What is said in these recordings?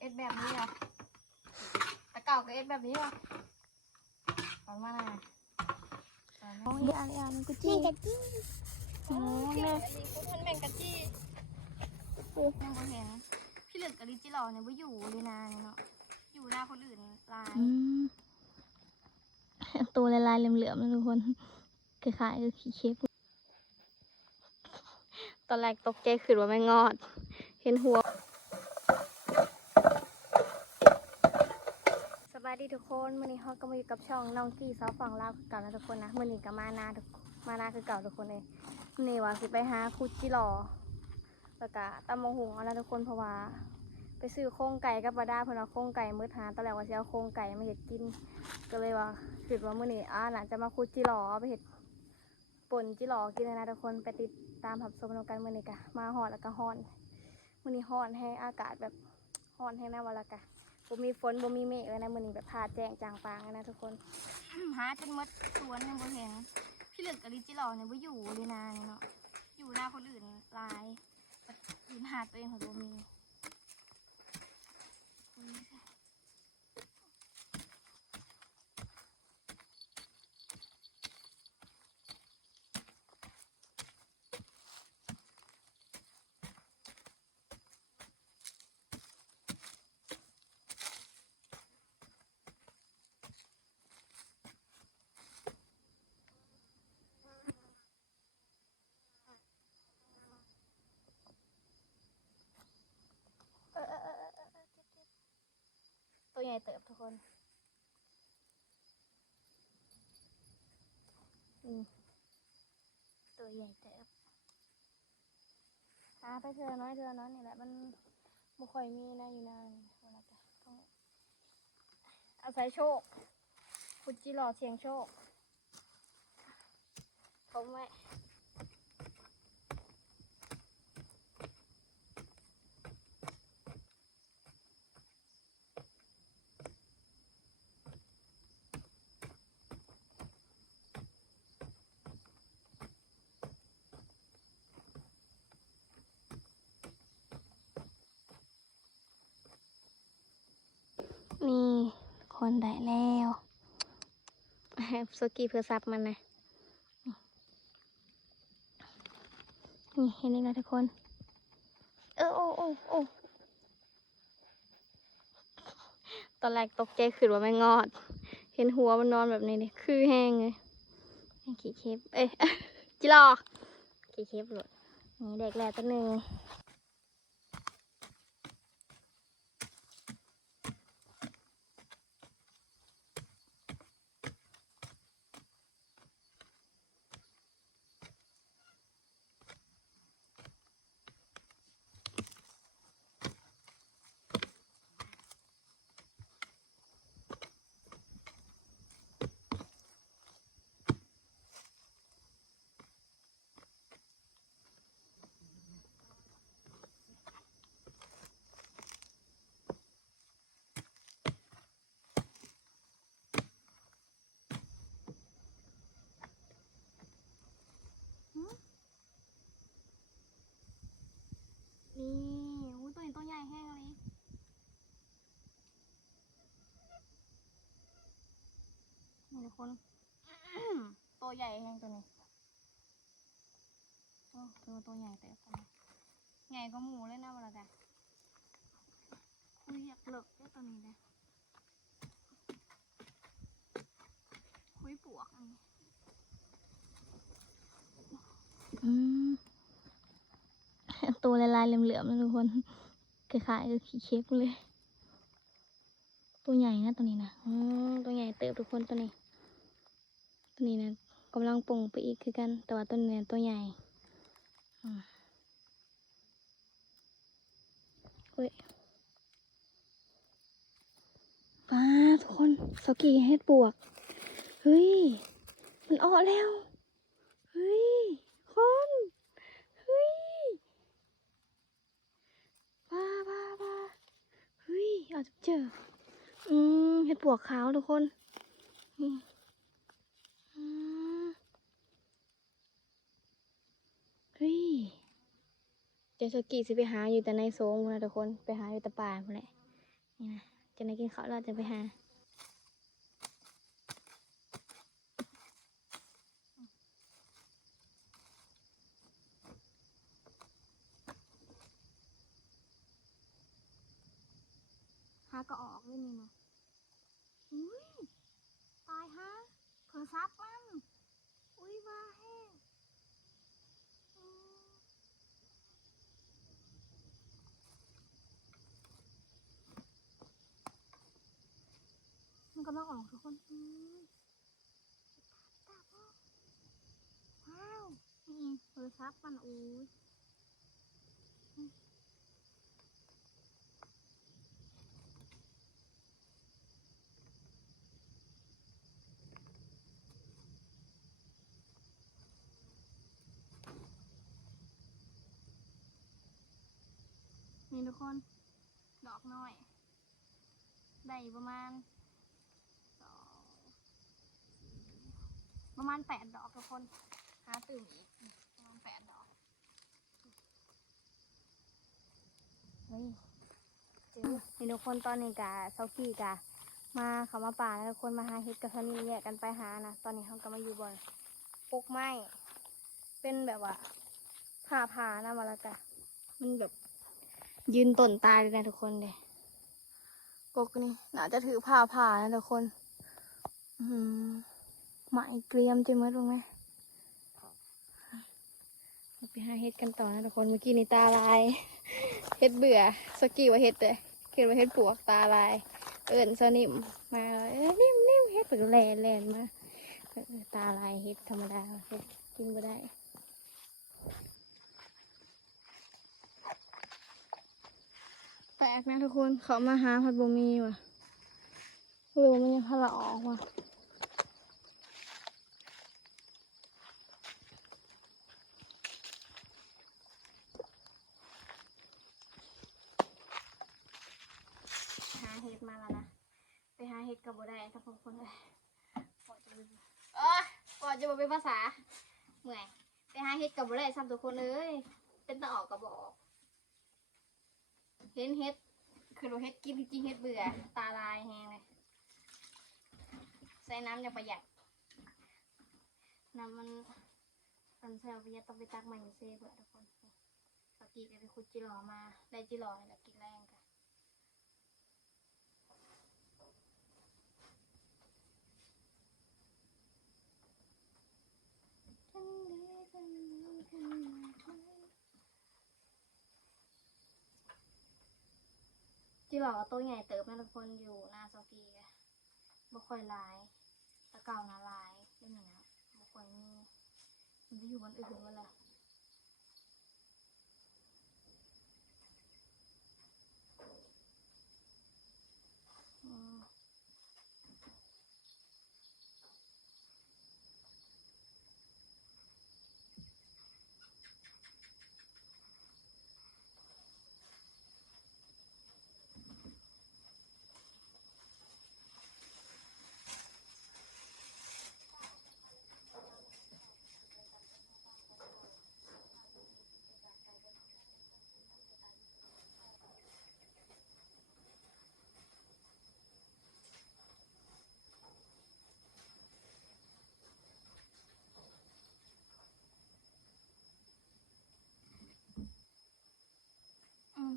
เอ็ดแบบนี้เหรอแต่เก่าก็เอ็ดแบบนี้เหรอตอนมาโอ้ยอันกุจี้กุจี้โอ้แม่คุณท่านแบ่งกะจี้ปูยังบ่เห็นพี่เหลือกกะลิจิหล่อเนี่ยว่าอยู่เลยนาเนาะอยู่หน้าคนอื่นลายตัวลายๆเหลือมๆนะทุกคนคล้ายๆคือขี้เค็บตอนแรกตกใจขึ้นว่าไม่งอดเห็นหัวสบายดีทุกคนมื่อนี้เขาก็มาอยู่กับช่องน้องกี้สาวฝั่งลาวคือเก่านะทุกคนนะมื่อนี้ก็มานาคือเก่าทุกคนเลยนี่ว่าสิไปหาคุดจิหล่อแล้วก็ตำมะฮุงเอาละทุกคนเพราะว่าไปซื้อโครงไก่กับบาดาเพื่อนเอาโครงไก่มืดหาตอนแรกว่าจะเอาโครงไก่มาเห็ดกินก็เลยว่าคิดว่ามื่อนี้น่าจะมาคุดจิหล่อไปเห็ดป่นจิหล่อกินเลยนะทุกคนไปติดตามผับชมกันมื่อนี้กะมาหอดแล้วก็ฮ้อนมื่อนี้ฮ้อนให้อากาศแบบฮ้อนให้หน้าวันละกะบ่มีฝนบ่มีเมฆเลยนะมื่อนี้แบบพาแจ้งจางปางเลยนะทุกคนหาจนมดสวนยังบ่เห็นพี่เหลือกกะลิจิหล่อเนี่ยว่าอยู่เลยนาเนาะอยู่หน้าคนอื่นลายยืนหาตัวเองของบ่มีตัวใหญ่เติบทุกคนตัวใหญ่เติบหาไปเธอน้อยนี่แหละมันบ่ค่อยมีนะอยู่นานเวลาจะต้องอาศัยโชคคุดจิหล่อเสียงโชคเขาไม่นี่คนได้แล้วสกีเพื่อซับมันนะนี่เห็นไหมทุกคนโอ้ตอนแรกตกใจขึ้นว่าไม่งอดเห็นหัวมันนอนแบบนี้เลยคือแห้งเลยขี้เค็บจิหล่อขี้เค็บหลุดนี่เด็กแหละตัวหนึ่งนี่ตัวนี้ตัวใหญ่แห้งเลยนี่ทุกคน ตัวใหญ่แห้งตัวนี้โอ้ตัวใหญ่แต่ใหญ่กว่าหมูเลยนะเวลาแต่คุยอยากเลิกได้ตัวนี้เลยคุยปวกตัวลายๆเหลือมๆนะทุกคนคล้ายๆคือขี้เค็บเลยตัวใหญ่นะตัวนี้นะตัวใหญ่เติบทุกคนตัวนี้นะกำลังปรุงไปอีกคือกันแต่ว่าตัวนี้ตัวใหญ่เฮ้ยป้าทุกคนสกีเฮ็ดปวกเฮ้ยมันออกแล้วเฮ้ยคนเฮ้ยป้าเฮ้ยอาจจะเจอเฮ็ดปวกขาวทุกคนนี่เฮ้ยเดี๋ยวสกีสิไปหาอยู่แต่ในโซงนะทุกคนไปหาอยู่แต่ป่าหมดแหละ นี่นะจะได้กินข้าวเราจะไปหาก็ออกเลยนี่นะอุ้ยตายฮะเผลอซับมันอุ้ยว่าแห้งมันกำลังออกทุกคนตาพ่อว้าวนี่เผลอซับมันอุ้ยนี่ทุกคนดอกน้อยได้ประมาณ8 ดอกทุกคนหาตื่นอีกประมาณ8 ดอกเฮ้ยนี่ทุกคนตอนนี้กะเซากี้กะมาเขามาป่าแล้วทุกคนมาหาเห็ดกับซานี่แยกกันไปหานะตอนนี้เขาก็มาอยู่บนปกไม้เป็นแบบว่าผ่านะมาแล้วกะมันแบบยืนต้นตายเลยนะทุกคนเลยกกนี่น่าจะถือผ่านะทุกคนไหมเกรียมจริงไหมรู้ไหมไปหาเห็ดกันต่อนะทุกคนเมื่อกี้นี่ตาลายเห็ดเบื่อสกี้ว่าเห็ดเลยคิดว่าเห็ดปวกตาลายเอิญสนิมมานิ่มเห็ดเป็นแลนมาตาลายเห็ดธรรมดาเห็ดกินไม่ได้แปลกนะทุกคนเขามาหาผัดบะหมี่ว่ะมันยังพลาออกว่ะหาเห็ดมาแล้วนะไปหาเห็ดกับบัวได้กับทุกคนเลยปอดจะบอกเป็นภาษาเมื่อยไปหาเห็ดกับบัวได้ซ้ำทุกคนเลยเป็นตะออกกับบอกเห็นเห็ดคือเราเห็ดกินจริงเห็ดเบื่อตาลายแห้งเลยใส่น้ำอย่างประหยัดน้ำมันแซวประหยัดต้องไปตักใหม่เซ่เบื่อทุกคนปกติจะไปขุดจิหล่อมาได้จิหล่อเลยกินแรงกันจิหล่อตัวใหญ่เติบนะทุกคนอยู่หน้าซอกีอะบ่ค่อยลายตะเก่านะลายได้ไหมนะบ่ค่อยมีมันจะอยู่บนอื่นกันเลย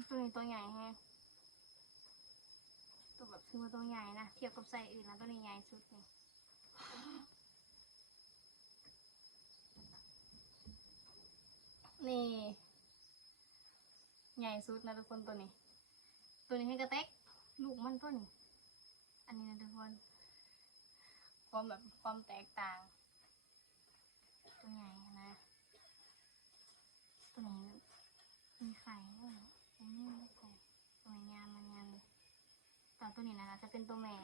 ตัวนี้ตัวใหญ่แฮะตัวแบบคือมาตัวใหญ่นะเทียบกับไซส์อื่นนะตัวนี้ใหญ่สุดนี่ใหญ่สุดนะทุกคนตัวนี้ให้กระเต็กลูกมันตัวนี้อันนี้นะทุกคนความแตกต่างตัวใหญ่นะตัวนี้มีไข่ด้วยตัวนี้ไม่ไข่ตัวนี้งามมันงามเลยแต่ตัวนี้นะจะเป็นตัวแม่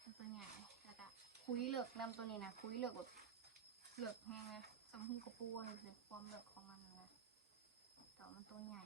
เป็นตัวใหญ่แล้วก็คุยเหลือกนำตัวนี้นะคุยเหลือกแบบเหลือกแห้งนะสมหูกระปูเลยสิความเหลือกของมันนะแต่มันตัวใหญ่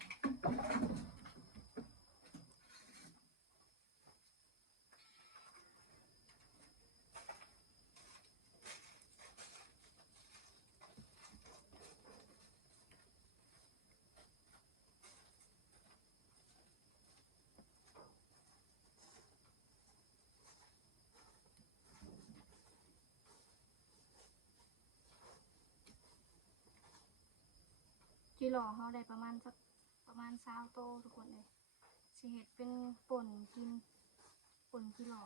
จิหล่อเขาได้ประมาณ20โตทุกคนเลยสิเห็ดเป็นป่นกินป่นจิหล่อ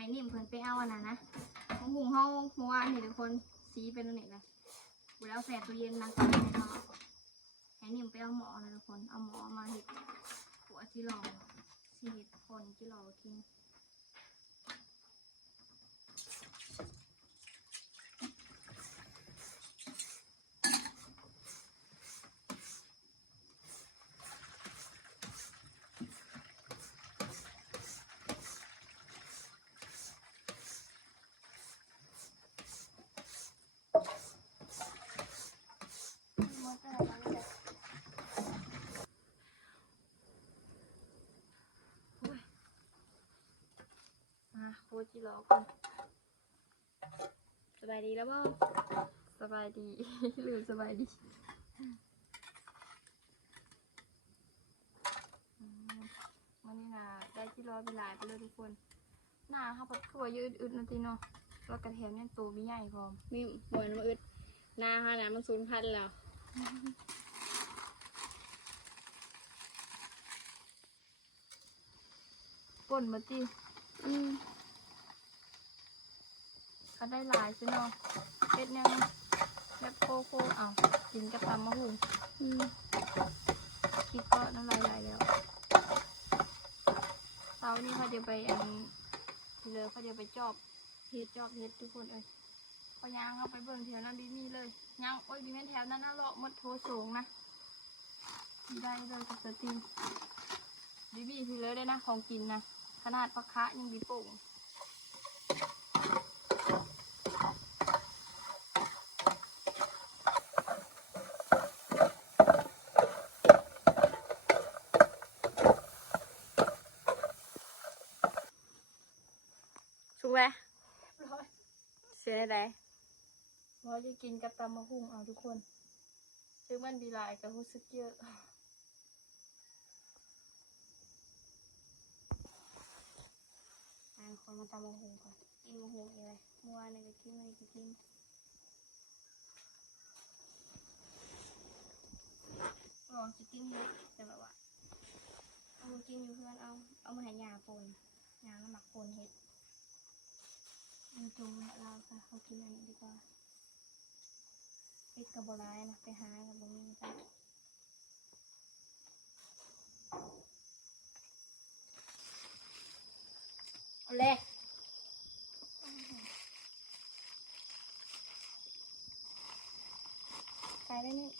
ให้นิ่มเพิ่นไปเอาอันนั้นนะของหุงเฮาเมื่อวานนี่ทุกคนสีเป็นอันนี้นะกูแล้วแช่ตู้เย็นนะให้นิ่มไปเอาหมอนะทุกคนเอาหมอมาเห็ดหัวจิหล่อสิเห็ดป่นจิหล่อกินโคจิหล่อกันสบายดีแล้วบ่สบายดี ลืมสบายดีวันนี้นะได้จิหล่อไปหลายไปเลยทุกคนหน้าเขาปัดตัวยืดอึดนาทีเนาะแล้วกระเทียมเนี่ยตัวมีใหญ่พร้อมมีหวยมาอึดหน้าเขานะมันสูญพันธุ์แล้วป่นมาตีเขาได้หลายใช่เนาะเฮ็ดยังแบบโคเอากินกับตำมะฮุ่งคิดก็น้ำลายไหลแล้วเช้านี้เขาจะไปเลยเขาจะไปจอบเฮ็ดทุกคนพอย่างเขาไปเบิ่งแถวนั้นบีมีเลยย่างบีแม่นแถวนั้นน่ะเลาะมดโถสูงนะได้เลยกับสติบีมีพี่เลยได้นะของกินนะขนาดปลาคะยังบีโป่งสุกแล้วเสียได้เราจะกินกับตำมะฮุ่งเอาทุกคนซึ่งมันดีหลายกับรู้สึกเยอะคนมาตำมะฮุ่งก่อนกินมะฮุ่งอะไรเมื่อวานนี่ก็กินไม่กินลองจะกินเห็ดแต่แบบว่าเอามากินอยู่เพื่อนเอามาให้ยาปนยาหมักปนเห็ดมันจูงเราค่ะเขากินอันนี้ดีกว่าเห็ดกับโบราณนะไปหากับโบมีจ้ะเอาเลยใส่ได้นี่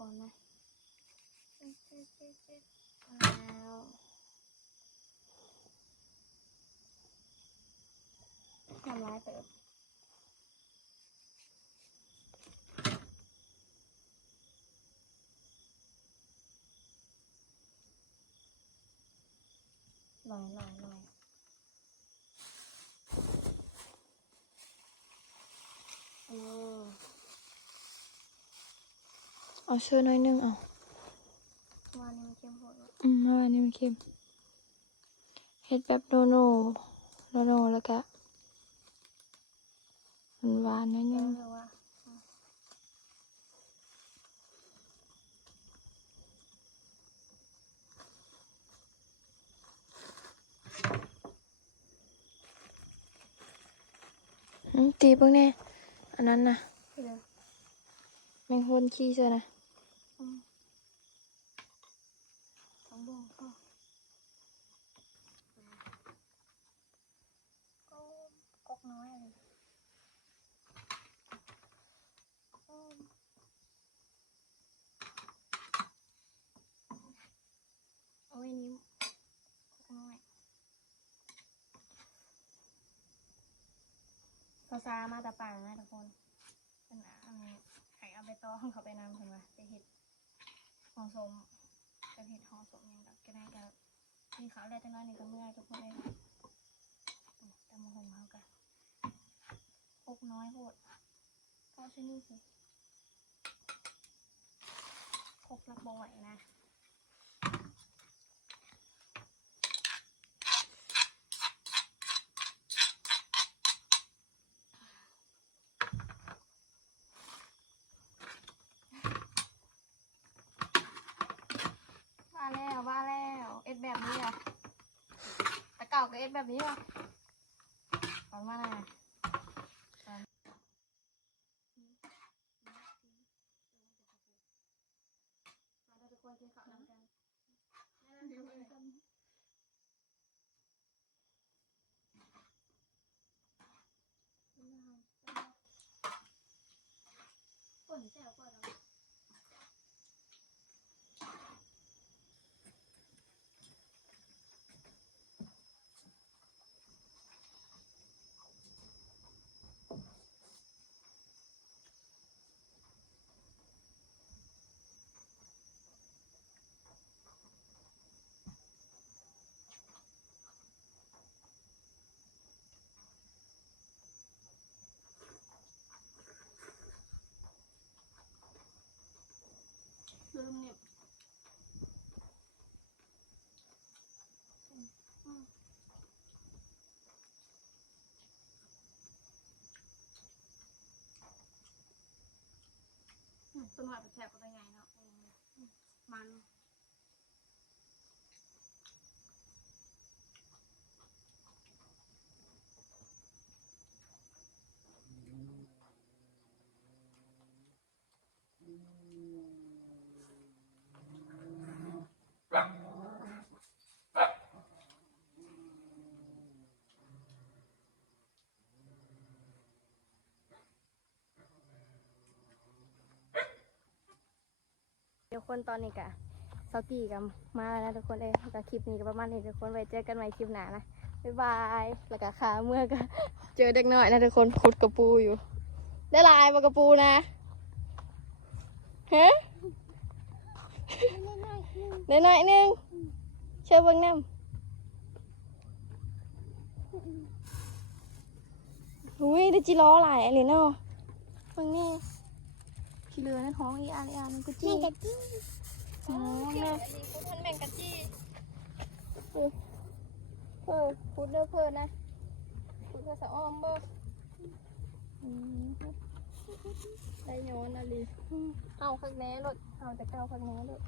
ก่อนนะแล้วทำร้ายเติบลอยเอาเชื่อน้อยนึงเอาวันนี้มันเค็มโหดวันนี้มันเค็มเฮ็ดแบบโนแล้วก็หวานนิดนึง ตีเบิ่งแน่อันนั้นนะ เดี๋ยว แมงคนขี้เสือนะ ต้องบอกก็กกน้อยอะไรเอาไว้นิ้วกกน้อยซามาตะป่างนะทุกคนเป็นไข่เอาไปต้อเขาไปนำถึงว่าจะเห็ดห่อสมจะเห็ดห่อสมอย่างแบบก็ได้ก็มีขาวได้แต่น้อยนี่ก็เมื่อยทุกคนเลยแต่มาหงเขากันกกน้อยโหดก็ใช่นี่สิคกรับบ่อยนะว่าแล้วเอ็ดแบบนี้อ่ะแต่เก่าก็เอ็ดแบบนี้อ่ะตอนมาน่ะมาทุกคนกินข้าวน้ำกันฝนแซวกว่าเราลืมเนี่ยต้นหวายแฉกก็ได้ไงเนาะมัน เดี๋ยวคนตอนนี้กะซอกี้กับมาแล้วนะทุกคนแต่คลิปนี้ก็ประมาณนี้ทุกคนไว้เจอกันใหม่คลิปหน้านะบ๊ายบายแล้วก็ขาเมื่อก็เจอเด็กน้อยนะทุกคนขุดกระปูอยู่ได้ลายมากระปูนะฮะได้หน่อยนึงเชื่อเบิ้งน้ำอุ้ยได้จีล้อหลายอะไรเนาะเบิ้งนี่ขี้เรือนั่นท้องอีอามันก็จี้อ๋อแม่พูดท่านแมงกะจี้พูดเด้อเพื่อนนะพูดภาษาอ้อมเบ้อได้ย้อนอะไรเอาข้างแน่รถเอาแต่เก้าข้างแน่รถ